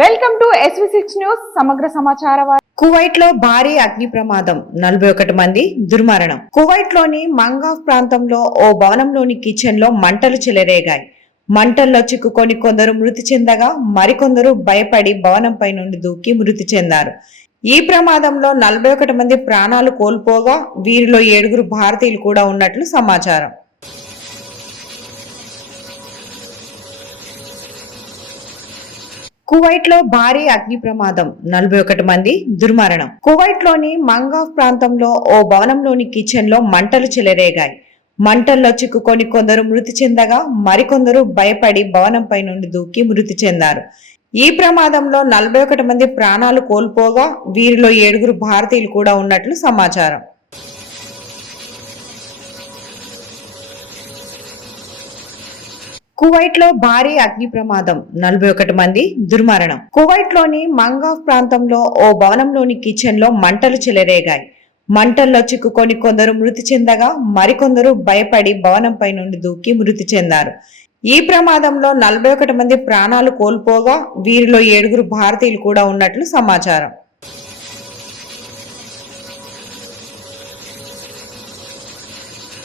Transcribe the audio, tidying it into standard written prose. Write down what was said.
Welcome to SV6 news సమగ్ర సమాచార. Kuwait లో భారీ అగ్ని ప్రమాదం, 41 మంది దుర్మరణం. కువైట్ లోని మంగాఫ్ ప్రాంతంలో ఓ భవనంలోని కిచెన్ లో మంటలు చెలరేగాయి. మంటల్లో చిక్కుకొని కొందరు మృతి చెందగా మరికొందరు భయపడి భవనంపై నుండి దూకి మృతి చెందారు. ఈ ప్రమాదంలో 41 మంది ప్రాణాలు కోల్పోగా వీరిలో 7 భారతీయులు కూడా ఉన్నట్లు సమాచారం. కువైట్ లో భారీ అగ్ని ప్రమాదం, 41 మంది దుర్మరణం. కువైట్ లోని మంగాఫ్ ప్రాంతంలో ఓ భవనంలోని కిచెన్ లో మంటలు చెలరేగాయి. మంటల్లో చిక్కుకొని కొందరు మృతి చెందగా మరికొందరు భయపడి భవనంపై నుండి దూకి మృతి చెందారు. ఈ ప్రమాదంలో 41 మంది ప్రాణాలు కోల్పోగా వీరిలో 7 భారతీయులు కూడా ఉన్నట్లు సమాచారం. కువైట్ లో భారీ అగ్ని ప్రమాదం, 41 మంది దుర్మరణం. కువైట్ లోని మంగాఫ్ ప్రాంతంలో ఓ భవనంలోని కిచెన్ లో మంటలు చెలరేగాయి. మంటల్లో చిక్కుకొని కొందరు మృతి చెందగా మరికొందరు భయపడి భవనంపై నుండి దూకి మృతి చెందారు. ఈ ప్రమాదంలో 41 మంది ప్రాణాలు కోల్పోగా వీరిలో 7 భారతీయులు కూడా ఉన్నట్లు సమాచారం. కువైట్ లో భారీ అగ్ని ప్రమాదం, 41 మంది దుర్మరణం. కువైట్ లోని మంగాఫ్ ప్రాంతంలో ఓ భవనంలోని కిచెన్ లో మంటలు చెలరేగాయి. మంటల్లో చిక్కుకొని కొందరు మృతి చెందగా మరికొందరు భయపడి భవనంపై నుండి దూకి మృతి చెందారు. ఈ ప్రమాదంలో 41 మంది ప్రాణాలు కోల్పోగా వీరిలో 7 భారతీయులు కూడా ఉన్నట్లు సమాచారం.